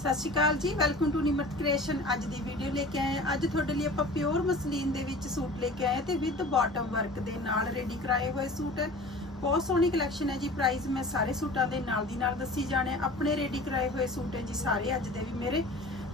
ਸਤਿ ਸ਼੍ਰੀ ਅਕਾਲ ਜੀ welcome to Nimrat creation ਅੱਜ ਦੀ ਵੀਡੀਓ ਲੈ ਕੇ ਆਏ ਹਾਂ। ਅੱਜ ਤੁਹਾਡੇ ਲਈ ਆਪਾਂ ਪਿਓਰ ਮਸਲੀਨ ਦੇ ਵਿੱਚ ਸੂਟ ਲੈ ਕੇ ਆਏ ਤੇ ਵਿਦ ਬਾਟਮ ਵਰਕ ਦੇ ਨਾਲ ਰੈਡੀ ਕਰਾਏ ਹੋਏ ਸੂਟ ਹੈ। ਬਹੁਤ ਸੋਹਣੀ ਕਲੈਕਸ਼ਨ ਹੈ ਜੀ ਪ੍ਰਾਈਸ ਮੈਂ ਸਾਰੇ ਸੂਟਾਂ ਦੇ ਨਾਲ ਦੀ ਨਾਲ ਦੱਸੀ ਜਾਣੇ ਆਪਣੇ ਰੈਡੀ ਕਰਾਏ ਹੋਏ ਸੂਟ ਹੈ ਜੀ, ਸਾਰੇ ਅੱਜ ਦੇ ਵੀ ਮੇਰੇ।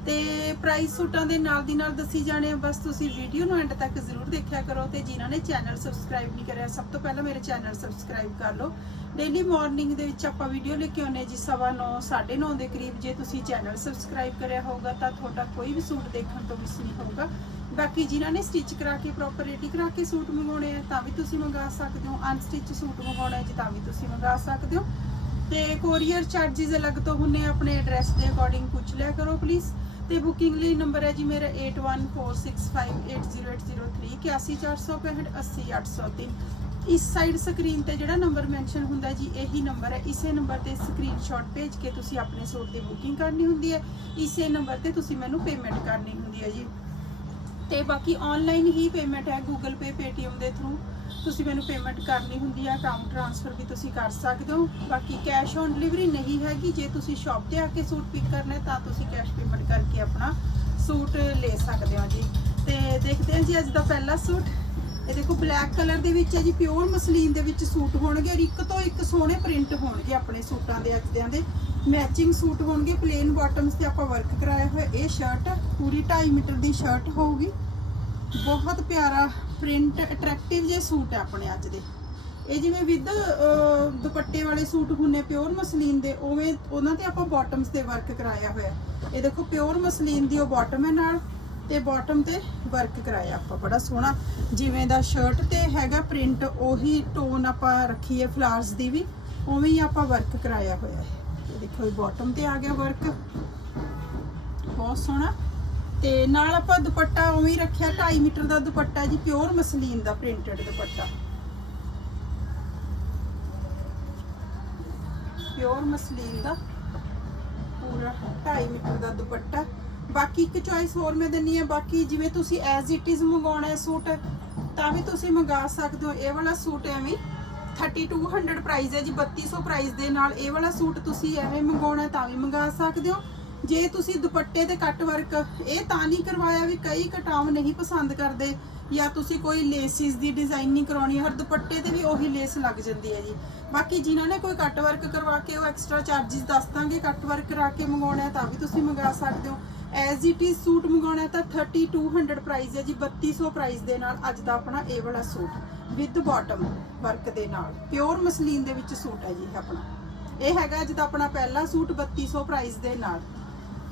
ਤੇ ਪ੍ਰਾਈਸ ਸੂਟਾਂ ਦੇ ਨਾਲ ਦੀ ਨਾਲ ਦੱਸੀ ਜਾਣੇ ਆ ਬਸ ਤੁਸੀਂ ਵੀਡੀਓ ਨੂੰ ਐਂਡ ਤੱਕ ਜ਼ਰੂਰ ਦੇਖਿਆ ਕਰੋ ਤੇ ਜਿਨ੍ਹਾਂ ਨੇ ਚੈਨਲ ਸਬਸਕ੍ਰਾਈਬ ਨਹੀਂ ਕਰਿਆ ਸਭ ਤੋਂ ਪਹਿਲਾਂ ਮੇਰੇ ਚੈਨਲ ਸਬਸਕ੍ਰਾਈਬ ਕਰ ਲਓ। ਡੇਲੀ ਮਾਰਨਿੰਗ ਦੇ ਵਿੱਚ ਆਪਾਂ ਵੀਡੀਓ ਲੈ ਕੇ ਆਉਂਦੇ ਹਾਂ ਜੀ ਸਵਾ ਨੌ, ਸਾਢੇ 9:30 ਦੇ ਕਰੀਬ ਜੇ ਤੁਸੀਂ ਚੈਨਲ ਸਬਸਕ੍ਰਾਈਬ ਕਰਿਆ ਹੋਊਗਾ ਤਾਂ ਤੁਹਾਡਾ ਕੋਈ ਵੀ ਸੂਟ ਦੇਖਣ ਤੋਂ ਮਿਸ ਨਹੀਂ ਹੋਊਗਾ। ਬਾਕੀ ਜਿਨ੍ਹਾਂ ਨੇ ਸਟਿਚ ਕਰਾ ਕੇ ਪ੍ਰੋਪਰ ਰੈਡੀ ਕਰਾ ਕੇ ਸੂਟ ਮੰਗਾਉਣੇ ਆ ਤਾਂ ਵੀ ਤੁਸੀਂ ਮੰਗਾ ਸਕਦੇ ਹੋ। ਅਨਸਟਿਚ ਸੂਟ ਮੰਗਾਉਣਾ ਹੈ ਜੀ ਤਾਂ ਵੀ ਤੁਸੀਂ ਮੰਗਾ ਸਕਦੇ ਹੋ। ਤੇ ਕੋਰੀਅਰ ਚਾਰजेस ਅਲੱਗ ਤੋਂ ਹੁੰਨੇ ਆ, ਆਪਣੇ ਐਡਰੈਸ ਦੇ ਅਕੋਰਡਿੰਗ ਪੁੱਛ ਲਿਆ ਕਰੋ ਪਲੀਜ਼ ਤੇ ਬੁਕਿੰਗ ਲਈ ਨੰਬਰ ਹੈ ਜੀ ਮੇਰਾ 8146580803 80465 ਇਸ ਸਾਈਡ ਸਕਰੀਨ ਤੇ ਜਿਹੜਾ ਨੰਬਰ ਮੈਂਸ਼ਨ ਹੁੰਦਾ ਜੀ, ਇਹੀ ਨੰਬਰ ਹੈ। ਇਸੇ ਨੰਬਰ ਤੇ ਸਕਰੀਨਸ਼ਾਟ ਭੇਜ ਕੇ ਤੁਸੀਂ ਆਪਣੇ ਸੂਟ ਦੀ ਬੁਕਿੰਗ ਕਰਨੀ ਹੁੰਦੀ ਹੈ। ਇਸੇ ਨੰਬਰ ਤੇ ਤੁਸੀਂ ਮੈਨੂੰ ਪੇਮੈਂਟ ਕਰਨੀ ਹੁੰਦੀ ਹੈ ਜੀ। ਤੇ ਬਾਕੀ ਆਨਲਾਈਨ ਹੀ ਪੇਮੈਂਟ ਹੈ, Google Pay, Paytm ਦੇ ਥਰੂ ਤੁਸੀਂ ਮੈਨੂੰ ਪੇਮੈਂਟ ਕਰਨੀ ਹੁੰਦੀ ਆ ਅਕਾਊਂਟ ਟ੍ਰਾਂਸਫਰ ਵੀ ਤੁਸੀਂ ਕਰ ਸਕਦੇ ਹੋ। ਬਾਕੀ ਕੈਸ਼ ਔਨ ਡਿਲੀਵਰੀ ਨਹੀਂ ਹੈਗੀ। ਜੇ ਤੁਸੀਂ ਸ਼ਾਪ ਤੇ ਆ ਕੇ ਸੂਟ ਪਿਕ ਕਰਨਾ, ਤਾਂ ਤੁਸੀਂ ਕੈਸ਼ ਪੇਮੈਂਟ ਕਰਕੇ ਆਪਣਾ ਸੂਟ ਲੈ ਸਕਦੇ ਹੋ ਜੀ। ਤੇ ਦੇਖਦੇ ਹਾਂ ਜੀ, ਅੱਜ ਦਾ ਪਹਿਲਾ ਸੂਟ। ਇਹ ਦੇਖੋ ਬਲੈਕ ਕਲਰ ਦੇ ਵਿੱਚ ਹੈ ਜੀ ਪਿਓਰ ਮਸਲੀਨ ਦੇ ਵਿੱਚ ਸੂਟ ਹੋਣਗੇ ਔਰ ਇੱਕ ਤੋਂ ਇੱਕ ਸੋਹਣੇ ਪ੍ਰਿੰਟ ਹੋਣਗੇ ਆਪਣੇ ਸੂਟਾਂ ਦੇ ਅੱਜਦਿਆਂ ਦੇ। ਮੈਚਿੰਗ ਸੂਟ ਹੋਣਗੇ ਪਲੇਨ ਬਾਟਮਸ ਤੇ ਆਪਾਂ ਵਰਕ ਕਰਾਇਆ ਹੋਇਆ ਇਹ ਸ਼ਰਟ ਪੂਰੀ 2.5 ਮੀਟਰ ਦੀ ਸ਼ਰਟ ਹੋਊਗੀ। ਬਹੁਤ ਪਿਆਰਾ ਪ੍ਰਿੰਟ ਅਟਰੈਕਟਿਵ ਜੇ ਸੂਟ ਹੈ ਆਪਣੇ ਅੱਜ ਦੇ। ਇਹ ਜਿਵੇਂ ਵਿਦ ਦੁਪੱਟੇ ਵਾਲੇ ਸੂਟ ਹੁੰਨੇ ਪਿਓਰ ਮਸਲੀਨ ਦੇ, ਉਵੇਂ ਉਹਨਾਂ ਤੇ ਆਪਾਂ ਬਾਟਮਸ ਤੇ ਵਰਕ ਕਰਾਇਆ ਹੋਇਆ। ਇਹ ਦੇਖੋ ਪਿਓਰ ਮਸਲੀਨ ਦੀ ਉਹ ਬਾਟਮ ਹੈ ਨਾਲ, ਤੇ ਬਾਟਮ ਤੇ ਵਰਕ ਕਰਾਇਆ ਆਪਾਂ, ਬੜਾ ਸੋਹਣਾ। ਜਿਵੇਂ ਦਾ ਸ਼ਰਟ ਤੇ ਹੈਗਾ ਪ੍ਰਿੰਟ ਉਹੀ ਟੋਨ ਆਪਾਂ ਰੱਖੀ ਹੈ ਫਲਾਵਰਸ ਦੀ ਵੀ, ਉਵੇਂ ਹੀ ਆਪਾਂ ਵਰਕ ਕਰਾਇਆ ਹੋਇਆ ਹੈ। ਇਹ ਦੇਖੋ ਇਹ ਬਾਟਮ ਤੇ ਆ ਗਿਆ ਵਰਕ ਬਹੁਤ ਸੋਹਣਾ। ਤੇ ਨਾਲ ਆਪਾਂ ਦੁਪੱਟਾ ਉਵੇਂ ਹੀ ਰੱਖਿਆ 2.5 ਮੀਟਰ ਦਾ ਦੁਪੱਟਾ ਜੀ ਪਿਓਰ ਮਸਲੀਨ ਦਾ ਪ੍ਰਿੰਟਡ ਦੁਪੱਟਾ। ਪਿਓਰ ਮਸਲੀਨ ਦਾ, ਪੂਰਾ 2.5 ਮੀਟਰ ਦਾ ਦੁਪੱਟਾ। ਬਾਕੀ ਇੱਕ ਚੁਆਇਸ ਹੋਰ ਮੈਂ ਦਿੰਨੀ ਆ, ਬਾਕੀ ਜਿਵੇਂ ਤੁਸੀਂ ਐਜ਼ ਇਟ ਇਜ਼ ਮੰਗਾਉਣਾ ਹੈ ਸੂਟ, ਤਾਂ ਵੀ ਤੁਸੀਂ ਮੰਗਾ ਸਕਦੇ ਹੋ। ਇਹ ਵਾਲਾ ਸੂਟ ਐਵੇਂ 3200 ਪ੍ਰਾਈਸ ਹੈ ਜੀ 3200 ਪ੍ਰਾਈਸ ਦੇ ਨਾਲ ਇਹ ਵਾਲਾ ਸੂਟ ਤੁਸੀਂ ਐਵੇਂ ਮੰਗਾਉਣਾ ਤਾਂ ਵੀ ਮੰਗਾ ਸਕਦੇ ਹੋ। ਜੇ ਤੁਸੀਂ ਦੁਪੱਟੇ ਤੇ ਕੱਟ ਵਰਕ, ਇਹ ਤਾਂ ਨਹੀਂ ਕਰਵਾਇਆ ਵੀ ਕਈ ਕਟਾਵ ਨਹੀਂ ਪਸੰਦ ਕਰਦੇ, ਜਾਂ ਤੁਸੀਂ ਕੋਈ ਲੇਸਿਸ ਦੀ ਡਿਜ਼ਾਈਨਿੰਗ ਕਰਾਉਣੀ ਹੈ ਹਰ ਦੁਪੱਟੇ ਤੇ ਵੀ ਉਹੀ ਲੇਸ ਲੱਗ ਜਾਂਦੀ ਹੈ ਜੀ। ਬਾਕੀ ਜਿਨ੍ਹਾਂ ਨੇ ਕੋਈ ਕੱਟ ਵਰਕ ਕਰਵਾ ਕੇ ਉਹ ਐਕਸਟਰਾ ਚਾਰजेस ਦੱਸ ਦਾਂਗੇ, ਕੱਟ ਵਰਕ ਕਰਾ ਕੇ ਮੰਗਾਉਣਾ ਤਾਂ ਵੀ ਤੁਸੀਂ ਮੰਗਾ ਸਕਦੇ ਹੋ। ਐਜ਼ ਇਟ ਇਜ਼ ਸੂਟ ਮੰਗਾਉਣਾ ਹੈ ਤਾਂ 3200 ਪ੍ਰਾਈਸ ਹੈ ਜੀ 3200 ਪ੍ਰਾਈਸ ਦੇ ਨਾਲ ਅੱਜ ਦਾ ਆਪਣਾ ਇਹ ਵਾਲਾ ਸੂਟ ਵਿਦ ਬਾਟਮ ਵਰਕ ਦੇ ਨਾਲ ਪਿਓਰ ਮਸਲੀਨ ਦੇ ਵਿੱਚ ਸੂਟ ਹੈ ਜੀ ਇਹ ਆਪਣਾ। ਇਹ ਹੈਗਾ ਅੱਜ ਦਾ ਆਪਣਾ ਪਹਿਲਾ ਸੂਟ 3200 ਪ੍ਰਾਈਸ ਦੇ ਨਾਲ।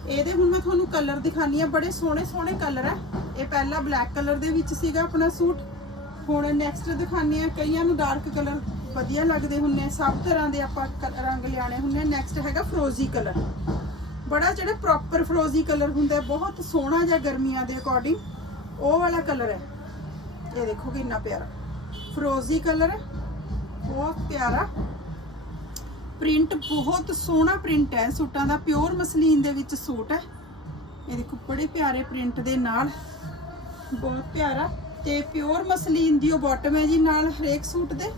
ਇਹਦੇ ਹੁਣ ਮੈਂ ਤੁਹਾਨੂੰ ਕਲਰ ਦਿਖਾਨੀ ਆ, ਬੜੇ ਸੋਹਣੇ ਸੋਹਣੇ ਕਲਰ ਹੈ ਇਹ ਪਹਿਲਾ ਬਲੈਕ ਕਲਰ ਦੇ ਵਿੱਚ ਸੀਗਾ ਆਪਣਾ ਸੂਟ। ਹੁਣ ਨੈਕਸਟ ਦਿਖਾਨੀ ਆ, ਕਈਆਂ ਨੂੰ ਡਾਰਕ ਕਲਰ ਵਧੀਆ ਲੱਗਦੇ ਹੁੰਨੇ ਸਭ ਤਰ੍ਹਾਂ ਦੇ ਆਪਾਂ ਕ- ਰੰਗ ਲਿਆਣੇ ਹੁੰਨੇ ਨੈਕਸਟ ਹੈਗਾ ਫਰੋਜ਼ੀ ਕਲਰ ਬੜਾ ਜਿਹੜਾ ਪ੍ਰੋਪਰ ਫਰੋਜ਼ੀ ਕਲਰ ਹੁੰਦਾ, ਬਹੁਤ ਸੋਹਣਾ ਜਿਹਾ ਗਰਮੀਆਂ ਦੇ ਅਕੋਰਡਿੰਗ ਉਹ ਵਾਲਾ ਕਲਰ ਹੈ। ਇਹ ਦੇਖੋ ਕਿੰਨਾ ਪਿਆਰਾ। ਫਰੋਜ਼ੀ ਕਲਰ ਬਹੁਤ ਪਿਆਰਾ। ਪ੍ਰਿੰਟ ਬਹੁਤ ਸੋਹਣਾ ਪ੍ਰਿੰਟ ਹੈ, ਸੂਟਾਂ ਦਾ ਪਿਓਰ ਮਸਲੀਨ ਦੇ ਵਿੱਚ ਸੂਟ ਹੈ। ਇਹ ਦੇਖੋ, ਬੜੇ ਪਿਆਰੇ ਪ੍ਰਿੰਟ ਦੇ ਨਾਲ, ਬਹੁਤ ਪਿਆਰਾ ਤੇ ਪਿਓਰ ਮਸਲੀਨ ਦੀ ਉਹ ਬਾਟਮ ਹੈ ਜੀ ਨਾਲ ਹਰੇਕ ਸੂਟ ਦੇ,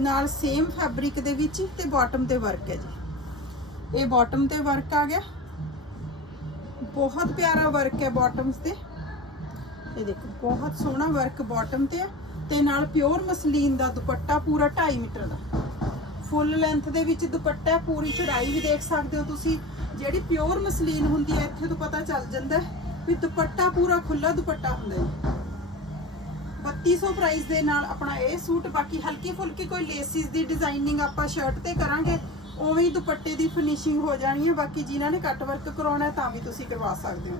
ਨਾਲ ਸੇਮ ਫੈਬਰਿਕ ਦੇ ਵਿੱਚ ਤੇ ਬਾਟਮ ਤੇ ਵਰਕ ਹੈ ਜੀ। ਇਹ ਬਾਟਮ ਤੇ ਵਰਕ ਆ ਗਿਆ। ਬਹੁਤ ਪਿਆਰਾ ਵਰਕ ਹੈ ਬਾਟਮਸ ਤੇ। ਇਹ ਦੇਖੋ, ਬਹੁਤ ਸੋਹਣਾ ਵਰਕ ਬਾਟਮ ਤੇ ਹੈ ਤੇ ਨਾਲ ਪਿਓਰ ਮਸਲੀਨ ਦਾ ਦੁਪੱਟਾ ਪੂਰਾ 2.5 ਮੀਟਰ ਦਾ। ਫੁੱਲ ਲੈਂਥ ਦੇ ਵਿੱਚ ਦੁਪੱਟਾ ਪੂਰੀ ਚੜਾਈ ਵੀ ਦੇਖ ਸਕਦੇ ਹੋ ਤੁਸੀਂ। ਜਿਹੜੀ ਪਿਓਰ ਮਸਲੀਨ ਹੁੰਦੀ ਹੈ, ਇੱਥੇ ਤੋਂ ਪਤਾ ਚੱਲ ਜਾਂਦਾ ਵੀ ਦੁਪੱਟਾ ਪੂਰਾ ਖੁੱਲਾ ਦੁਪੱਟਾ ਹੁੰਦਾ ਹੈ। 3200 ਪ੍ਰਾਈਸ ਦੇ ਨਾਲ ਆਪਣਾ ਇਹ ਸੂਟ, ਬਾਕੀ ਹਲਕੀ ਫੁਲਕੀ ਕੋਈ ਲੇਸਿਸ ਦੀ ਡਿਜ਼ਾਈਨਿੰਗ ਆਪਾਂ ਸ਼ਰਟ ਤੇ ਕਰਾਂਗੇ, ਉਵੇਂ ਹੀ ਦੁਪੱਟੇ ਦੀ ਫਿਨਿਸ਼ਿੰਗ ਹੋ ਜਾਣੀ ਹੈ। ਬਾਕੀ ਜਿਨ੍ਹਾਂ ਨੇ ਕੱਟ ਵਰਕ ਕਰਾਉਣਾ ਤਾਂ ਵੀ ਤੁਸੀਂ ਕਰਵਾ ਸਕਦੇ ਹੋ।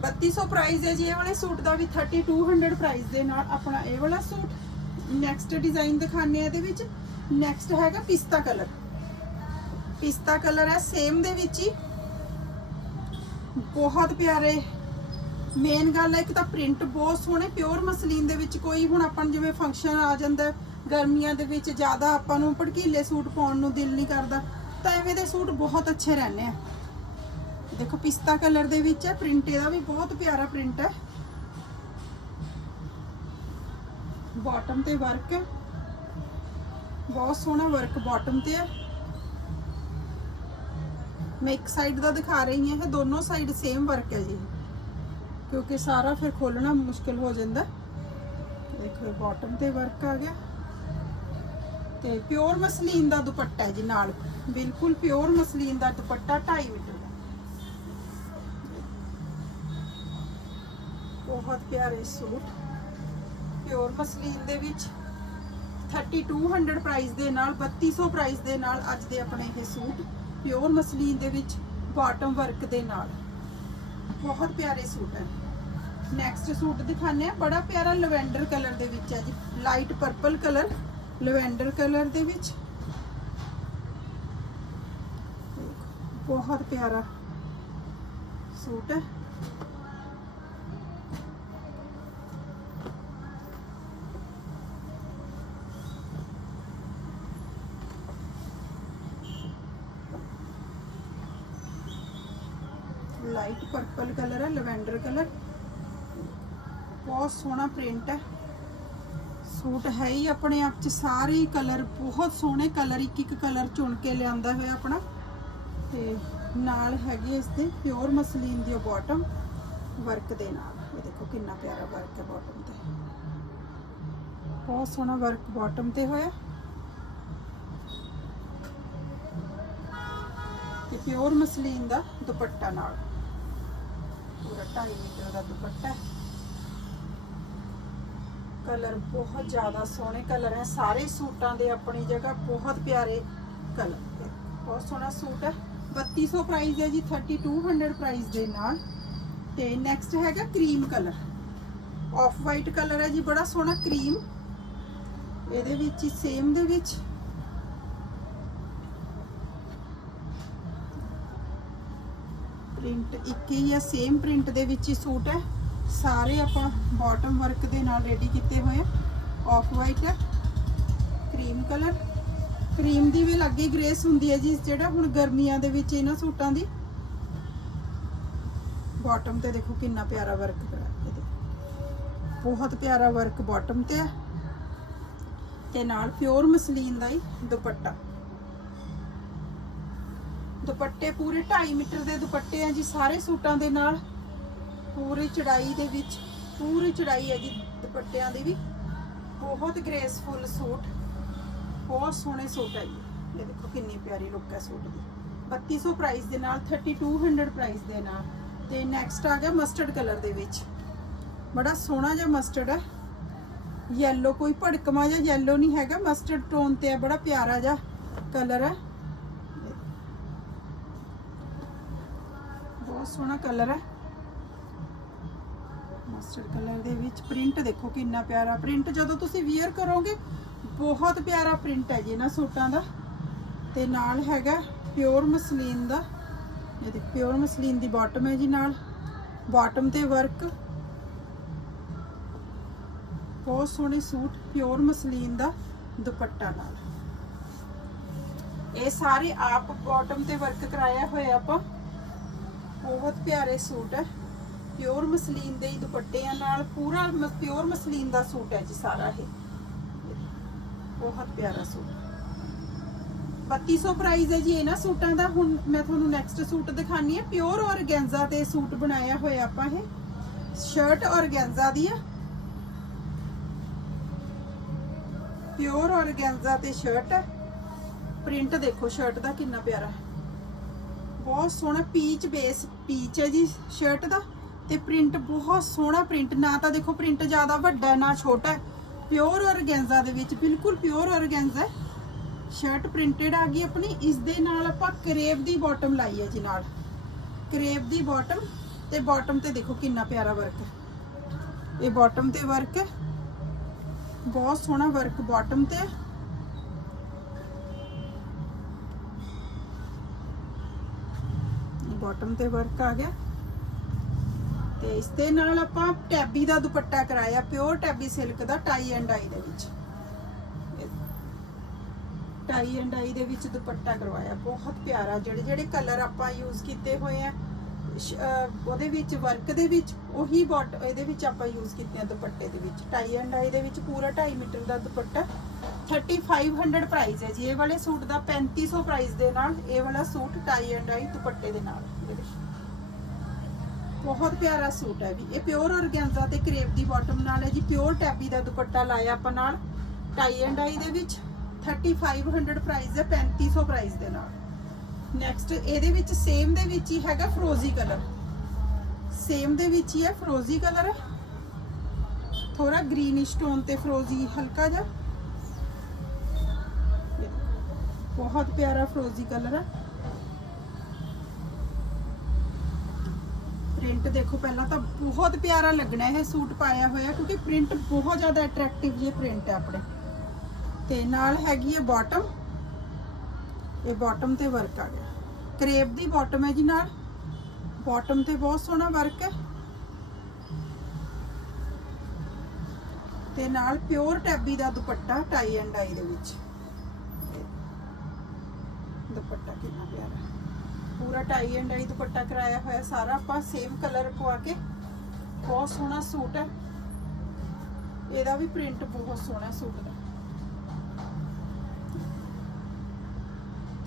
3200 ਪ੍ਰਾਈਸ ਹੈ ਜੀ, ਇਹ ਵਾਲੇ ਸੂਟ ਦਾ ਵੀ 3200 ਪ੍ਰਾਈਸ ਦੇ ਨਾਲ ਆਪਣਾ ਇਹ ਵਾਲਾ ਸੂਟ। ਨੈਕਸਟ ਡਿਜ਼ਾਈਨ ਦਿਖਾਣੇ ਆ ਇਹਦੇ ਵਿੱਚ। ਨੈਕਸਟ ਹੈਗਾ ਪਿਸਤਾ ਕਲਰ ਪਿਸਤਾ ਕਲਰ ਹੈ ਸੇਮ ਦੇ ਵਿੱਚ ਹੀ। ਬਹੁਤ ਪਿਆਰੇ। ਮੇਨ ਗੱਲ ਹੈ ਇੱਕ ਤਾਂ ਪ੍ਰਿੰਟ ਬਹੁਤ ਸੋਹਣੇ ਪਿਓਰ ਮਸਲੀਨ ਦੇ ਵਿੱਚ ਕੋਈ ਹੁਣ ਆਪਾਂ ਨੂੰ ਜਿਵੇਂ ਫੰਕਸ਼ਨ ਆ ਜਾਂਦਾ ਗਰਮੀਆਂ ਦੇ ਵਿੱਚ ਜ਼ਿਆਦਾ ਆਪਾਂ ਨੂੰ ਭੜਕੀਲੇ ਸੂਟ ਪਾਉਣ ਨੂੰ ਦਿਲ ਨਹੀਂ ਕਰਦਾ, ਤਾਂ ਐਵੇਂ ਦੇ ਸੂਟ ਬਹੁਤ ਅੱਛੇ ਰਹਿੰਦੇ ਆ। ਦੇਖੋ ਪਿਸਤਾ ਕਲਰ ਦੇ ਵਿੱਚ ਹੈ ਪ੍ਰਿੰਟ ਇਹਦਾ ਵੀ ਬਹੁਤ ਪਿਆਰਾ ਪ੍ਰਿੰਟ ਹੈ। ਬਾਟਮ ਤੇ ਵਰਕ ਹੈ। ਬਹੁਤ ਸੋਹਣਾ ਵਰਕ ਬਾਟਮ ਤੇ ਹੈ। ਮੈਂ ਇੱਕ ਸਾਈਡ ਦਾ ਦਿਖਾ ਰਹੀ ਹਾਂ, ਇਹ ਦੋਨੋਂ ਸਾਈਡ ਸੇਮ ਵਰਕ ਹੈ ਜੀ। ਕਿਉਂਕਿ ਸਾਰਾ ਫਿਰ ਖੋਲਣਾ ਮੁਸ਼ਕਿਲ ਹੋ ਜਾਂਦਾ। ਦੇਖੋ ਬਾਟਮ ਤੇ ਵਰਕ ਆ ਗਿਆ। ਤੇ ਪਿਓਰ ਮਸਲੀਨ ਦਾ ਦੁਪੱਟਾ ਹੈ ਜੀ ਨਾਲ। ਬਿਲਕੁਲ ਪਿਓਰ ਮਸਲੀਨ ਦਾ ਦੁਪੱਟਾ 2.5 ਮੀਟਰ ਦਾ। ਬਹੁਤ ਪਿਆਰੇ ਸੂਟ। ਪਿਓਰ ਮਸਲੀਨ ਦੇ ਵਿੱਚ 3200 ਪ੍ਰਾਈਸ ਦੇ ਨਾਲ 3200 ਪ੍ਰਾਈਸ ਦੇ ਨਾਲ ਅੱਜ ਦੇ ਆਪਣੇ ਇਹ ਸੂਟ ਪਿਓਰ ਮਸਲੀਨ ਦੇ ਵਿੱਚ ਬਾਟਮ ਵਰਕ ਦੇ ਨਾਲ। ਬਹੁਤ ਪਿਆਰੇ ਸੂਟ ਹੈ ਨੈਕਸਟ ਸੂਟ ਦਿਖਾਉਂਦੇ ਆ ਬੜਾ ਪਿਆਰਾ ਲਵੈਂਡਰ ਕਲਰ ਦੇ ਵਿੱਚ ਹੈ ਜੀ। Light purple colour lavender colour ਦੇ ਵਿੱਚ। ਬਹੁਤ ਪਿਆਰਾ ਸੂਟ ਹੈ ਲਾਈਟ ਪਰਪਲ ਕਲਰ ਹੈ, ਲਵੈਂਡਰ ਕਲਰ ਬਹੁਤ ਸੋਹਣਾ ਪ੍ਰਿੰਟ ਹੈ। ਸੂਟ ਹੈ ਹੀ ਆਪਣੇ ਆਪ ਚ, ਸਾਰੇ ਕਲਰ ਬਹੁਤ ਸੋਹਣੇ ਕਲਰ ਇੱਕ ਇੱਕ ਕਲਰ ਚੁਣ ਕੇ ਲਿਆਂਦਾ ਹੋਇਆ ਆਪਣਾ। ਤੇ ਨਾਲ ਹੈਗੇ ਇਸ ਦੇ ਪਿਓਰ ਮਸਲੀਨ ਦੀ ਬਾਟਮ ਵਰਕ ਦੇ ਨਾਲ। ਇਹ ਦੇਖੋ ਕਿੰਨਾ ਪਿਆਰਾ ਵਰਕ ਹੈ ਬਾਟਮ ਤੇ। ਬਹੁਤ ਸੋਹਣਾ ਵਰਕ ਬਾਟਮ ਤੇ ਹੋਇਆ। ਤੇ ਪਿਓਰ ਮਸਲੀਨ ਦਾ ਦੁਪੱਟਾ ਨਾਲ। ਪੂਰਾ 2.5 ਮੀਟਰ ਦਾ ਦੁਪੱਟਾ ਕਲਰ ਬਹੁਤ ਜ਼ਿਆਦਾ ਸੋਹਣੇ ਕਲਰ ਹੈ। ਸਾਰੇ ਸੂਟਾਂ ਦੇ ਆਪਣੀ ਜਗ੍ਹਾ ਬਹੁਤ ਪਿਆਰੇ ਕਲਰ ਬਹੁਤ ਸੋਹਣਾ ਸੂਟ ਹੈ। 3200 ਪ੍ਰਾਈਸ ਹੈ ਜੀ 3200 ਪ੍ਰਾਈਸ ਦੇ ਨਾਲ। ਤੇ ਨੈਕਸਟ ਹੈਗਾ cream colour. Off white colour ਹੈ ਜੀ, ਬੜਾ ਸੋਹਣਾ ਕਰੀਮ ਇਹਦੇ ਵਿੱਚ ਹੀ ਸੇਮ ਦੇ ਵਿੱਚ ਪ੍ਰਿੰਟ ਇੱਕ ਹੀ ਹੈ ਸੇਮ ਪ੍ਰਿੰਟ ਦੇ ਵਿੱਚ ਹੀ ਸੂਟ ਹੈ। ਸਾਰੇ ਆਪਾਂ ਬਾਟਮ ਵਰਕ ਦੇ ਨਾਲ ਰੈਡੀ ਕੀਤੇ ਹੋਏ ਆ। ਆਫ ਵਾਈਟ ਹੈ ਕਰੀਮ ਕਲਰ ਕਰੀਮ ਦੀ ਵੀ ਲੱਗੇ ਗ੍ਰੇਸ ਹੁੰਦੀ ਹੈ ਜੀ, ਜਿਹੜਾ ਹੁਣ ਗਰਮੀਆਂ ਦੇ ਵਿੱਚ ਇਹਨਾਂ ਸੂਟਾਂ ਦੀ। ਬਾਟਮ ਤੇ ਦੇਖੋ ਕਿੰਨਾ ਪਿਆਰਾ ਵਰਕ ਕਰਾਇਆ ਇਹਦੇ। ਬਹੁਤ ਪਿਆਰਾ ਵਰਕ ਬਾਟਮ ਤੇ ਹੈ। ਤੇ ਨਾਲ ਪਿਓਰ ਮਸਲੀਨ ਦਾ ਹੀ ਦੁਪੱਟਾ। ਦੁਪੱਟੇ ਪੂਰੇ 2.5 ਮੀਟਰ ਦੇ ਦੁਪੱਟੇ ਆ ਜੀ, ਸਾਰੇ ਸੂਟਾਂ ਦੇ ਨਾਲ। ਪੂਰੀ ਚੜਾਈ ਦੇ ਵਿੱਚ, ਪੂਰੀ ਚੜਾਈ ਹੈ ਜੀ ਦੁਪੱਟਿਆਂ ਦੀ ਵੀ। ਬਹੁਤ ਗ੍ਰੇਸਫੁਲ ਸੂਟ, ਬਹੁਤ ਸੋਹਣੇ ਸੂਟ ਹੈ ਜੀ। ਇਹ ਦੇਖੋ ਕਿੰਨੀ ਪਿਆਰੀ ਲੁੱਕ ਹੈ ਸੂਟ ਦੀ। 3200 ਪ੍ਰਾਈਸ ਦੇ ਨਾਲ 3200 ਪ੍ਰਾਈਸ ਦੇ ਨਾਲ। ਤੇ ਨੈਕਸਟ ਆ ਗਿਆ ਮਸਟਰਡ ਕਲਰ ਦੇ ਵਿੱਚ। ਬੜਾ ਸੋਹਣਾ ਜਿਹਾ ਮਸਟਰਡ ਹੈ ਯੈਲੋ ਕੋਈ ਭੜਕਮਾ ਜਿਹਾ ਯੈਲੋ ਨਹੀਂ ਹੈਗਾ। ਮਸਟਰਡ ਟੋਨ ਤੇ ਹੈ ਬੜਾ ਪਿਆਰਾ ਜਿਹਾ ਕਲਰ ਹੈ ਬਹੁਤ ਸੋਹਣਾ ਕਲਰ ਹੈ। ਮਸਟਰਡ ਕਲਰ ਦੇ ਵਿੱਚ ਪ੍ਰਿੰਟ ਦੇਖੋ ਕਿੰਨਾ ਪਿਆਰਾ। ਪ੍ਰਿੰਟ ਜਦੋਂ ਤੁਸੀਂ ਵੇਅਰ ਕਰੋਗੇ, ਬਹੁਤ ਪਿਆਰਾ ਪ੍ਰਿੰਟ ਹੈ ਜੀ ਇਹਨਾਂ ਸੂਟਾਂ ਦਾ। ਤੇ ਨਾਲ ਹੈਗਾ ਪਿਓਰ ਮਸਲੀਨ ਦਾ। ਇਹ ਦੇਖ ਪਿਓਰ ਮਸਲੀਨ ਦੀ ਬਾਟਮ ਹੈ ਜੀ ਨਾਲ। ਬਾਟਮ ਤੇ ਵਰਕ ਬਹੁਤ ਸੋਹਣੇ ਸੂਟ ਪਿਓਰ ਮਸਲੀਨ ਦਾ ਦੁਪੱਟਾ ਨਾਲ। ਇਹ ਸਾਰੇ ਆਪ ਬਾਟਮ ਤੇ ਵਰਕ ਕਰਾਇਆ ਹੋਇਆ ਆਪਾਂ। ਬਹੁਤ ਪਿਆਰੇ ਸੂਟ ਹੈ। ਪਿਓਰ ਮਸਲੀਨ ਦੇ ਹੀ ਦੁਪੱਟਿਆਂ ਨਾਲ ਪੂਰਾ ਪਿਓਰ ਮਸਲੀਨ ਦਾ ਸੂਟ ਹੈ ਜੀ ਸਾਰਾ ਇਹ। ਬਹੁਤ ਪਿਆਰਾ ਸੂਟ। 3200 ਪ੍ਰਾਈਸ ਹੈ ਜੀ ਇਹਨਾਂ ਸੂਟਾਂ ਦਾ। ਹੁਣ ਮੈਂ ਤੁਹਾਨੂੰ ਨੈਕਸਟ ਸੂਟ ਦਿਖਾਨੀ ਹੈ। ਪਿਓਰ ਔਰਗੈਂਜ਼ਾ ਤੇ ਸੂਟ ਬਣਾਇਆ ਹੋਇਆ ਆਪਾਂ ਇਹ। ਸ਼ਰਟ ਔਰਗੈਂਜ਼ਾ ਦੀ ਹੈ ਪਿਓਰ ਔਰਗੈਂਜ਼ਾ ਤੇ ਸ਼ਰਟ ਹੈ। ਪ੍ਰਿੰਟ ਦੇਖੋ ਸ਼ਰਟ ਦਾ ਕਿੰਨਾ ਪਿਆਰਾ ਹੈ। ਬਹੁਤ ਸੋਹਣਾ ਪੀਚ ਬੇਸ ਪੀਚ ਹੈ ਜੀ ਸ਼ਰਟ ਦਾ ਤੇ ਪ੍ਰਿੰਟ ਬਹੁਤ ਸੋਹਣਾ ਪ੍ਰਿੰਟ ਨਾ ਤਾਂ ਦੇਖੋ ਪ੍ਰਿੰਟ ਜ਼ਿਆਦਾ ਵੱਡਾ ਨਾ ਛੋਟਾ ਪਿਓਰ ਔਰਗੈਂਜ਼ਾ ਦੇ ਵਿੱਚ, ਬਿਲਕੁਲ ਪਿਓਰ ਔਰਗੈਂਜ਼ਾ ਸ਼ਰਟ ਪ੍ਰਿੰਟਡ ਆ ਗਈ ਆਪਣੀ ਇਸ ਦੇ ਨਾਲ ਆਪਾਂ ਕਰੇਵ ਦੀ ਬਾਟਮ ਲਾਈ ਹੈ ਜੀ ਨਾਲ। ਕਰੇਵ ਦੀ ਬਾਟਮ ਤੇ ਬਾਟਮ ਤੇ ਦੇਖੋ ਕਿੰਨਾ ਪਿਆਰਾ ਵਰਕ ਹੈ। ਇਹ ਬਾਟਮ ਤੇ ਵਰਕ ਹੈ। ਬਹੁਤ ਸੋਹਣਾ ਵਰਕ ਬਾਟਮ ਤੇ। ਬਾਟਮ ਤੇ ਵਰਕ ਆ ਗਿਆ। ਤੇ ਇਸ ਦੇ ਨਾਲ ਆਪਾਂ ਟੈਬੀ ਦਾ ਦੁਪੱਟਾ ਕਰਾਇਆ ਪਿਓਰ ਟੈਬੀ ਸਿਲਕ ਦਾ ਟਾਈ ਐਂਡ ਆਈ ਦੇ ਵਿੱਚ। ਟਾਈ ਐਂਡ ਆਈ ਦੇ ਵਿੱਚ ਦੁਪੱਟਾ ਕਰਵਾਇਆ। ਬਹੁਤ ਪਿਆਰਾ, ਜਿਹੜੇ ਜਿਹੜੇ ਕਲਰ ਆਪਾਂ ਯੂਜ਼ ਕੀਤੇ ਹੋਏ ਆ, ਸ਼- ਉਹਦੇ ਵਿੱਚ ਵਰਕ ਦੇ ਵਿੱਚ, ਉਹੀ ਬੋਟ ਇਹਦੇ ਵਿੱਚ ਆਪਾਂ ਯੂਜ਼ ਕੀਤੇ ਆ ਦੁਪੱਟੇ ਦੇ ਵਿੱਚ। ਟਾਈ ਐਂਡ ਆਈ ਦੇ ਵਿੱਚ ਪੂਰਾ 2.5 ਮੀਟਰ ਦਾ ਦੁਪੱਟਾ। 3500 ਪ੍ਰਾਈਸ ਹੈ ਜੀ। ਇਹ ਵਾਲੇ ਸੂਟ ਦਾ 3500 ਪ੍ਰਾਈਸ ਦੇ ਨਾਲ ਇਹ ਵਾਲਾ ਸੂਟ ਟਾਈ ਐਂਡ ਆਈ ਦੁਪੱਟੇ ਦੇ ਨਾਲ। ਬਹੁਤ ਪਿਆਰਾ ਸੂਟ ਹੈ ਵੀ ਇਹ ਪਿਓਰ ਔਰਗੈਂਜ਼ਾ ਤੇ ਕਰੇਪ ਦੀ ਬਾਟਮ ਨਾਲ ਹੈ ਜੀ। ਪਿਓਰ ਟੈਬੀ ਦਾ ਦੁਪੱਟਾ ਲਾਇਆ ਆਪਾਂ ਨਾਲ। ਟਾਈ ਐਂਡ ਆਈ ਦੇ ਵਿੱਚ 3500 ਪ੍ਰਾਈਸ ਹੈ 3500 ਪ੍ਰਾਈਸ ਦੇ ਨਾਲ। ਨੈਕਸਟ ਇਹਦੇ ਵਿੱਚ ਸੇਮ ਦੇ ਵਿੱਚ ਹੀ ਹੈਗਾ ਫਰੋਜ਼ੀ ਕਲਰ ਸੇਮ ਦੇ ਵਿੱਚ ਹੀ ਹੈ ਫਰੋਜ਼ੀ ਕਲਰ ਥੋੜਾ ਗ੍ਰੀਨਿਸ਼ ਟੋਨ ਤੇ ਫਰੋਜ਼ੀ ਹਲਕਾ ਜਿਹਾ। ਬਹੁਤ ਪਿਆਰਾ ਫਰੋਜ਼ੀ ਕਲਰ ਹੈ ਪ੍ਰਿੰਟ ਦੇਖੋ, ਪਹਿਲਾਂ ਤਾਂ ਬਹੁਤ ਪਿਆਰਾ ਲੱਗਣਾ ਇਹ ਸੂਟ ਪਾਇਆ ਹੋਇਆ, ਕਿਉਂਕਿ ਪ੍ਰਿੰਟ ਬਹੁਤ ਜ਼ਿਆਦਾ ਅਟਰੈਕਟਿਵ ਜੇ ਪ੍ਰਿੰਟ ਹੈ ਆਪਣੇ। ਤੇ ਨਾਲ ਹੈਗੀ ਹੈ ਬਾਟਮ ਇਹ ਬਾਟਮ ਤੇ ਵਰਕ ਆ ਗਿਆ। ਕਰੇਪ ਦੀ ਬਾਟਮ ਹੈ ਜੀ ਨਾਲ। ਬਾਟਮ ਤੇ ਬਹੁਤ ਸੋਹਣਾ ਵਰਕ ਹੈ। ਤੇ ਨਾਲ ਪਿਓਰ ਟੈਬੀ ਦਾ ਦੁਪੱਟਾ ਟਾਈ ਐਂਡ ਆਈ ਦੇ ਵਿੱਚ ਦੁਪੱਟਾ ਕਿੰਨਾ ਪਿਆਰਾ ਹੈ। ਪੂਰਾ ਟਾਈ ਐਂਡ ਆਈ ਦੁਪੱਟਾ ਕਰਾਇਆ ਹੋਇਆ ਸਾਰਾ। ਆਪਾਂ ਸੇਮ ਕਲਰ ਪਵਾ ਕੇ ਬਹੁਤ ਸੋਹਣਾ ਸੂਟ ਹੈ। ਇਹਦਾ ਵੀ ਪ੍ਰਿੰਟ ਬਹੁਤ ਸੋਹਣਾ ਸੂਟ ਦਾ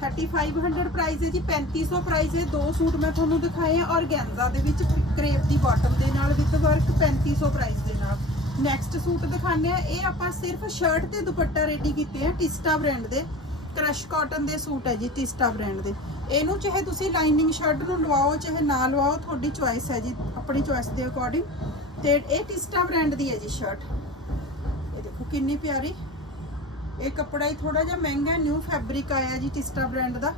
3500 ਪ੍ਰਾਈਸ ਹੈ ਜੀ 3500 ਪ੍ਰਾਈਸ ਹੈ। ਦੋ ਸੂਟ ਮੈਂ ਤੁਹਾਨੂੰ ਦਿਖਾਏ ਆ ਔਰਗੈਂਜ਼ਾ ਦੇ ਵਿੱਚ ਕਰੇਪ ਦੀ ਬਾਟਮ ਦੇ ਨਾਲ ਵਿਦ ਵਰਕ 3500 ਪ੍ਰਾਈਸ ਦੇ ਨਾਲ। ਨੈਕਸਟ ਸੂਟ ਦਿਖਾਣੇ ਆ, ਇਹ ਆਪਾਂ ਸਿਰਫ ਸ਼ਰਟ ਤੇ ਦੁਪੱਟਾ ਰੈਡੀ ਕੀਤੇ ਆ ਟਿਸਟਾ ਬ੍ਰਾਂਡ ਦੇ। ਕ੍ਰਸ਼ ਕਾਟਨ ਦੇ ਸੂਟ ਹੈ ਜੀ ਟਿਸਟਾ ਬ੍ਰਾਂਡ ਦੇ। ਇਹਨੂੰ ਚਾਹੇ ਤੁਸੀਂ ਲਾਈਨਿੰਗ ਸ਼ਰਟ ਨੂੰ ਲਵਾਓ, ਚਾਹੇ ਨਾ ਲਵਾਓ, ਤੁਹਾਡੀ ਚੁਆਇਸ ਹੈ ਜੀ, ਆਪਣੀ ਚੁਆਇਸ ਦੇ ਅਕੋਰਡਿੰਗ ਤੇ ਇਹ ਟਿਸਟਾ ਬ੍ਰਾਂਡ ਦੀ ਹੈ ਜੀ ਸ਼ਰਟ ਇਹ ਦੇਖੋ ਕਿੰਨੀ ਪਿਆਰੀ। ਇਹ ਕੱਪੜਾ ਹੀ ਥੋੜਾ ਜਿਹਾ ਮਹਿੰਗਾ ਨਿਊ ਫੈਬਰਿਕ ਆਇਆ ਜੀ ਟਿਸਟਾ ਬ੍ਰਾਂਡ ਦਾ।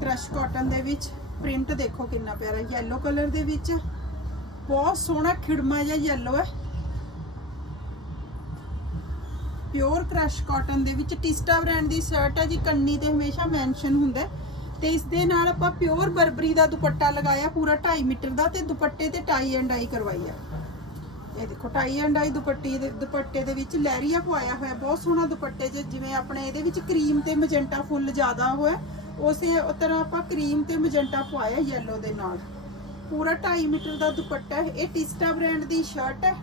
ਕ੍ਰਸ਼ ਕਾਟਨ ਦੇ ਵਿੱਚ ਪ੍ਰਿੰਟ ਦੇਖੋ ਕਿੰਨਾ ਪਿਆਰਾ ਯੈਲੋ ਕਲਰ ਦੇ ਵਿੱਚ। ਬਹੁਤ ਸੋਹਣਾ ਖਿੜਮਾ ਜਿਹਾ ਯੈਲੋ ਹੈ। ਪਿਓਰ ਕ੍ਰਸ਼ ਕਾਟਨ ਦੇ ਵਿੱਚ ਟਿਸਟਾ ਬ੍ਰਾਂਡ ਦੀ ਸ਼ਰਟ ਹੈ ਜੀ, ਕੰਨੀ ਤੇ ਹਮੇਸ਼ਾ ਮੈਂਸ਼ਨ ਹੁੰਦਾ ਹੈ। ਤੇ ਇਸ ਦੇ ਨਾਲ ਆਪਾਂ ਪਿਓਰ ਬਰਬਰੀ ਦਾ ਦੁਪੱਟਾ ਲਗਾਇਆ, ਪੂਰਾ 2.5 ਮੀਟਰ ਦਾ ਤੇ ਦੁਪੱਟੇ ਤੇ ਟਾਈ ਐਂਡ ਆਈ ਕਰਵਾਈ ਆ। ਇਹ ਦੇਖੋ, ਟਾਈ ਐਂਡ ਆਈ ਦੁਪੱਟੀ ਦੇ, ਦੁਪੱਟੇ ਦੇ ਵਿੱਚ ਲਹਿਰੀਆ ਪਵਾਇਆ ਹੋਇਆ, ਬਹੁਤ ਸੋਹਣਾ ਦੁਪੱਟੇ 'ਚ ਜਿਵੇਂ ਆਪਣੇ ਇਹਦੇ ਵਿੱਚ ਕਰੀਮ ਤੇ ਮਜੰਟਾ ਫੁੱਲ ਜ਼ਿਆਦਾ ਹੋਇਆ, ਉਸੇ ਤਰ੍ਹਾਂ ਆਪਾਂ ਕਰੀਮ ਤੇ ਮਜੰਟਾ ਪਵਾਇਆ ਯੈਲੋ ਦੇ ਨਾਲ। ਪੂਰਾ 2.5 ਮੀਟਰ ਦਾ ਦੁਪੱਟਾ ਹੈ, ਇਹ ਟਿਸਟਾ ਬ੍ਰਾਂਡ ਦੀ ਸ਼ਰਟ ਹੈ।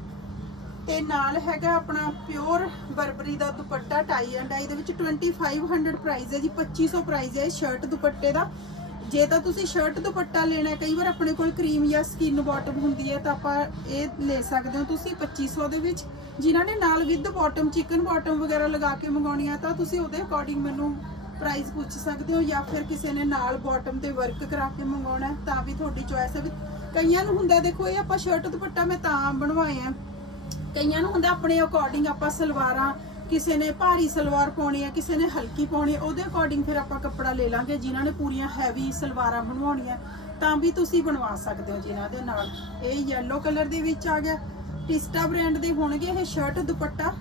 ਤੇ ਨਾਲ ਹੈਗਾ ਆਪਣਾ ਪਿਓਰ ਬਰਬਰੀ ਦਾ ਦੁਪੱਟਾ ਟਾਈ ਐਂਡ ਆਈ ਦੇ ਵਿੱਚ 2500 ਪ੍ਰਾਈਸ ਹੈ ਜੀ 2500 ਪ੍ਰਾਈਸ ਹੈ ਸ਼ਰਟ ਦੁਪੱਟੇ ਦਾ। ਜੇ ਤਾਂ ਤੁਸੀਂ ਸ਼ਰਟ ਦੁਪੱਟਾ ਲੈਣਾ ਕਈ ਵਾਰ ਆਪਣੇ ਕੋਲ ਕਰੀਮ ਜਾਂ ਸਕਿਨ ਬਾਟਮ ਹੁੰਦੀ ਹੈ, ਤਾਂ ਆਪਾਂ ਇਹ ਲੈ ਸਕਦੇ ਹੋ ਤੁਸੀਂ 2500 ਦੇ ਵਿੱਚ। ਜਿਨ੍ਹਾਂ ਨੇ ਨਾਲ ਵਿਦ ਬਾਟਮ ਚਿਕਨ ਬਾਟਮ ਵਗੈਰਾ ਲਗਾ ਕੇ ਮੰਗਾਉਣੀ ਆ ਤਾਂ ਤੁਸੀਂ ਉਹਦੇ ਅਕੋਰਡਿੰਗ ਮੈਨੂੰ ਪ੍ਰਾਈਸ ਪੁੱਛ ਸਕਦੇ ਹੋ ਜਾਂ ਫਿਰ ਕਿਸੇ ਨੇ ਨਾਲ ਬਾਟਮ ਤੇ ਵਰਕ ਕਰਾ ਕੇ ਮੰਗਾਉਣਾ ਤਾਂ ਵੀ ਤੁਹਾਡੀ ਚੋਇਸ ਹੈ। ਵੀ ਕਈਆਂ ਨੂੰ ਹੁੰਦਾ, ਦੇਖੋ ਇਹ ਆਪਾਂ ਸ਼ਰਟ ਦੁਪੱਟਾ ਮੈਂ ਤਾਂ ਬਣਵਾਏ ਆ। ਕਈਆਂ ਨੂੰ ਹੁੰਦਾ ਆਪਣੇ ਅਕੋਰਡਿੰਗ ਆਪਾਂ ਸਲਵਾਰਾਂ, ਕਿਸੇ ਨੇ ਭਾਰੀ ਸਲਵਾਰ ਪਾਉਣੀ ਹੈ, ਕਿਸੇ ਨੇ ਹਲਕੀ ਪਾਉਣੀ ਹੈ, ਉਹਦੇ ਅਕੋਰਡਿੰਗ ਫਿਰ ਆਪਾਂ ਕੱਪੜਾ ਲੈ ਲਾਂਗੇ, ਜਿਨ੍ਹਾਂ ਨੇ ਪੂਰੀਆਂ ਹੈਵੀ ਸਲਵਾਰਾਂ ਬਣਵਾਉਣੀਆਂ, ਤਾਂ ਵੀ ਤੁਸੀਂ ਬਣਵਾ ਸਕਦੇ ਹੋ ਜਿਨ੍ਹਾਂ ਦੇ ਨਾਲ। ਇਹ ਯੈਲੋ ਕਲਰ ਦੇ ਵਿੱਚ ਆ ਗਿਆ। ਟਿਸਟਾ ਬ੍ਰਾਂਡ ਦੇ ਹੋਣਗੇ ਇਹ ਸ਼ਰਟ ਦੁਪੱਟਾ।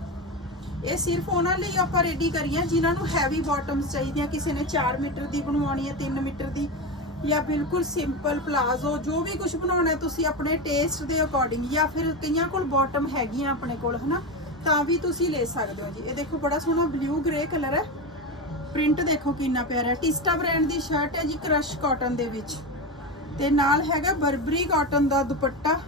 ਇਹ ਸਿਰਫ ਉਹਨਾਂ ਲਈ ਆਪਾਂ ਰੈਡੀ ਕਰੀਆਂ, ਜਿਨ੍ਹਾਂ ਨੂੰ ਹੈਵੀ ਬਾਟਮਸ ਚਾਹੀਦੀਆਂ, ਕਿਸੇ ਨੇ 4 ਮੀਟਰ ਦੀ ਬਣਵਾਉਣੀ ਹੈ 3 ਮੀਟਰ ਦੀ। ਜਾਂ ਬਿਲਕੁਲ ਸਿੰਪਲ ਪਲਾਜ਼ੋ, ਜੋ ਵੀ ਕੁਝ ਬਣਾਉਣਾ ਤੁਸੀਂ ਆਪਣੇ ਟੇਸਟ ਦੇ ਅਕੋਰਡਿੰਗ ਜਾਂ ਫਿਰ ਕਈਆਂ ਕੋਲ ਬਾਟਮ ਹੈਗੀਆਂ ਆਪਣੇ ਕੋਲ, ਹਨਾ? ਤਾਂ ਵੀ ਤੁਸੀਂ ਲੈ ਸਕਦੇ ਹੋ ਜੀ। ਇਹ ਦੇਖੋ, ਬੜਾ ਸੋਹਣਾ ਬਲੂ ਗ੍ਰੇ ਕਲਰ ਹੈ। ਪ੍ਰਿੰਟ ਦੇਖੋ ਕਿੰਨਾ ਪਿਆਰਾ ਹੈ। ਟਿਸਟਾ ਬ੍ਰਾਂਡ ਦੀ ਸ਼ਰਟ ਹੈ ਜੀ ਕ੍ਰਸ਼ ਕਾਟਨ ਦੇ ਵਿੱਚ। ਤੇ ਨਾਲ ਹੈਗਾ ਬਰਬਰੀ ਕਾਟਨ ਦਾ ਦੁਪੱਟਾ।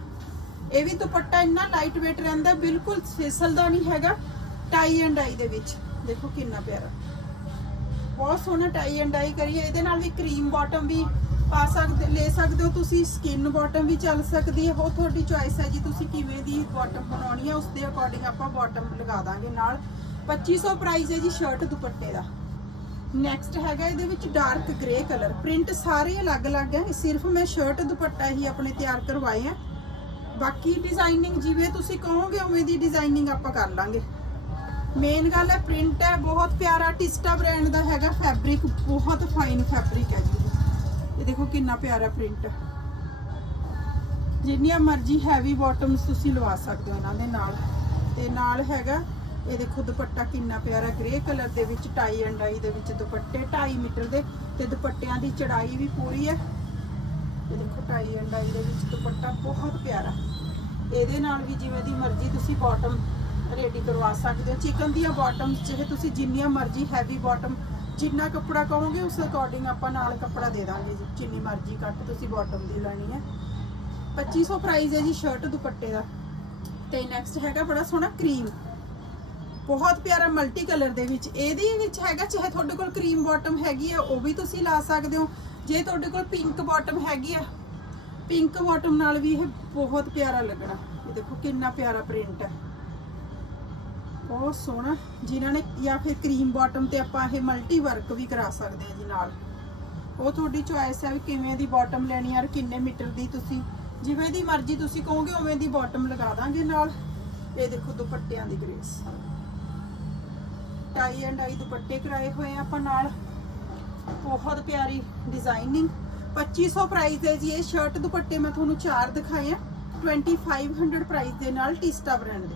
ਇਹ ਵੀ ਦੁਪੱਟਾ ਇੰਨਾ ਲਾਈਟ weight ਰਹਿੰਦਾ, ਬਿਲਕੁਲ ਫਿਸਲਦਾ ਨਹੀਂ ਹੈਗਾ ਟਾਈ ਐਂਡ ਆਈ ਦੇ ਵਿੱਚ। ਦੇਖੋ ਕਿੰਨਾ ਪਿਆਰਾ। ਬਹੁਤ ਸੋਹਣਾ ਟਾਈ ਐਂਡ ਡਾਈ ਕਰੀਏ। ਇਹਦੇ ਨਾਲ ਵੀ ਕਰੀਮ ਬਾਟਮ ਵੀ ਪਾ ਸਕਦੇ, ਲੈ ਸਕਦੇ ਹੋ ਤੁਸੀਂ ਸਕਿਨ ਬਾਟਮ ਵੀ ਚੱਲ ਸਕਦੀ ਹੈ। ਉਹ ਤੁਹਾਡੀ ਚੁਆਇਸ ਹੈ ਜੀ, ਤੁਸੀਂ ਕਿਵੇਂ ਦੀ ਬਾਟਮ ਬਣਾਉਣੀ ਹੈ, ਉਸ ਦੇ ਅਕੋਰਡਿੰਗ ਆਪਾਂ ਬਾਟਮ ਲਗਾ ਦਾਂਗੇ ਨਾਲ। 2500 ਪ੍ਰਾਈਸ ਹੈ ਜੀ ਸ਼ਰਟ ਦੁਪੱਟੇ ਦਾ। ਨੈਕਸਟ ਹੈਗਾ ਇਹਦੇ ਵਿੱਚ ਡਾਰਕ ਗ੍ਰੇ ਕਲਰ ਪ੍ਰਿੰਟ ਸਾਰੇ ਅਲੱਗ-ਅਲੱਗ ਹੈ, ਸਿਰਫ ਮੈਂ ਸ਼ਰਟ ਦੁਪੱਟਾ ਹੀ ਆਪਣੇ ਤਿਆਰ ਕਰਵਾਏ ਆ ਬਾਕੀ ਡਿਜ਼ਾਈਨਿੰਗ ਜਿਵੇਂ ਤੁਸੀਂ ਕਹੋਗੇ, ਉਵੇਂ ਦੀ ਡਿਜ਼ਾਈਨਿੰਗ ਆਪਾਂ ਕਰ ਲਾਂਗੇ। ਮੇਨ ਗੱਲ ਹੈ ਪ੍ਰਿੰਟ ਹੈ, ਬਹੁਤ ਪਿਆਰਾ ਟਿਸਟਾ ਬ੍ਰਾਂਡ ਦਾ ਹੈਗਾ ਫੈਬਰਿਕ ਬਹੁਤ ਫਾਈਨ ਫੈਬਰਿਕ ਹੈ ਜੀ। ਇਹ ਦੇਖੋ ਕਿੰਨਾ ਪਿਆਰਾ ਪ੍ਰਿੰਟ ਜਿੰਨੀਆਂ ਮਰਜ਼ੀ ਹੈਵੀ ਬਾਟਮਸ ਤੁਸੀਂ ਲਵਾ ਸਕਦੇ ਹੋ ਇਹਨਾਂ ਦੇ ਨਾਲ। ਤੇ ਨਾਲ ਹੈਗਾ, ਇਹ ਦੇਖੋ ਦੁਪੱਟਾ ਕਿੰਨਾ ਪਿਆਰਾ ਗ੍ਰੇ ਕਲਰ ਦੇ ਵਿੱਚ ਟਾਈ ਐਂਡ ਆਈ ਦੇ ਵਿੱਚ ਦੁਪੱਟੇ 2.5 ਮੀਟਰ ਦੇ ਤੇ ਦੁਪੱਟਿਆਂ ਦੀ ਚੜਾਈ ਵੀ ਪੂਰੀ ਹੈ। ਇਹ ਦੇਖੋ ਟਾਈ ਐਂਡ ਆਈ ਦੇ ਵਿੱਚ ਦੁਪੱਟਾ ਬਹੁਤ ਪਿਆਰਾ। ਇਹਦੇ ਨਾਲ ਵੀ ਜਿਵੇਂ ਦੀ ਮਰਜ਼ੀ ਤੁਸੀਂ ਬਾਟਮ ਰੈਡੀ ਕਰਵਾ ਸਕਦੇ ਹੋ। ਚਿਕਨ ਦੀਆਂ ਬਾਟਮਸ ਚਾਹੇ ਤੁਸੀਂ ਜਿੰਨੀਆਂ ਮਰਜ਼ੀ ਹੈਵੀ ਬਾਟਮ ਜਿੰਨਾ ਕੱਪੜਾ ਕਹੋਗੇ ਉਸ ਅਕੋਰਡਿੰਗ ਆਪਾਂ ਨਾਲ ਕੱਪੜਾ ਦੇ ਦਾਂਗੇ ਜੀ। ਜਿੰਨੀ ਮਰਜ਼ੀ ਕੱਟ ਤੁਸੀਂ ਬਾਟਮ ਦੀ ਲੈਣੀ ਹੈ। 2500 ਪ੍ਰਾਈਸ ਹੈ ਜੀ ਸ਼ਰਟ ਦੁਪੱਟੇ ਦਾ। ਤੇ ਨੈਕਸਟ ਹੈਗਾ ਬੜਾ ਸੋਹਣਾ ਕਰੀਮ ਬਹੁਤ ਪਿਆਰਾ ਮਲਟੀ ਕਲਰ ਦੇ ਵਿੱਚ। ਇਹਦੇ ਵਿੱਚ ਹੈਗਾ, ਚਾਹੇ ਤੁਹਾਡੇ ਕੋਲ ਕਰੀਮ ਬਾਟਮ ਹੈਗੀ ਹੈ, ਉਹ ਵੀ ਤੁਸੀਂ ਲਾ ਸਕਦੇ ਹੋ। ਜੇ ਤੁਹਾਡੇ ਕੋਲ ਪਿੰਕ ਬਾਟਮ ਹੈਗੀ ਆ ਪਿੰਕ ਬਾਟਮ ਨਾਲ ਵੀ ਇਹ ਬਹੁਤ ਪਿਆਰਾ ਲੱਗਣਾ। ਇਹ ਦੇਖੋ ਕਿੰਨਾ ਪਿਆਰਾ ਪ੍ਰਿੰਟ ਹੈ। ਬਹੁਤ ਸੋਹਣਾ। ਜਿਨ੍ਹਾਂ ਨੇ ਜਾਂ ਫਿਰ ਕਰੀਮ ਬਾਟਮ ਤੇ ਆਪਾਂ ਇਹ ਮਲਟੀ ਵਰਕ ਵੀ ਕਰਾ ਸਕਦੇ ਆ ਜੀ ਨਾਲ। ਉਹ ਤੁਹਾਡੀ ਚੁਆਇਸ ਹੈ ਵੀ ਕਿਵੇਂ ਦੀ ਬਾਟਮ ਲੈਣੀ ਆ ਕਿੰਨੇ ਮੀਟਰ ਦੀ ਤੁਸੀਂ, ਜਿਵੇਂ ਦੀ ਮਰਜ਼ੀ ਤੁਸੀਂ ਕਹੋਗੇ ਉਵੇਂ ਦੀ ਬਾਟਮ ਲਗਾ ਦਾਂਗੇ ਨਾਲ। ਇਹ ਦੇਖੋ ਦੁਪੱਟਿਆਂ ਦੀ ਗ੍ਰੇਸ ਟਾਈ ਐਂਡ ਆਈ ਦੁਪੱਟੇ ਕਰਾਏ ਹੋਏ ਆਪਾਂ ਨਾਲ। ਬਹੁਤ ਪਿਆਰੀ ਡਿਜ਼ਾਈਨਿੰਗ 2500 ਪ੍ਰਾਈਸ ਹੈ ਜੀ, ਇਹ ਸ਼ਰਟ ਦੁਪੱਟੇ ਮੈਂ ਤੁਹਾਨੂੰ ਚਾਰ ਦਿਖਾਏ ਆ। 2500 ਪ੍ਰਾਈਸ ਦੇ ਨਾਲ ਟਿਸਟਾ ਬ੍ਰਾਂਡ ਦੇ।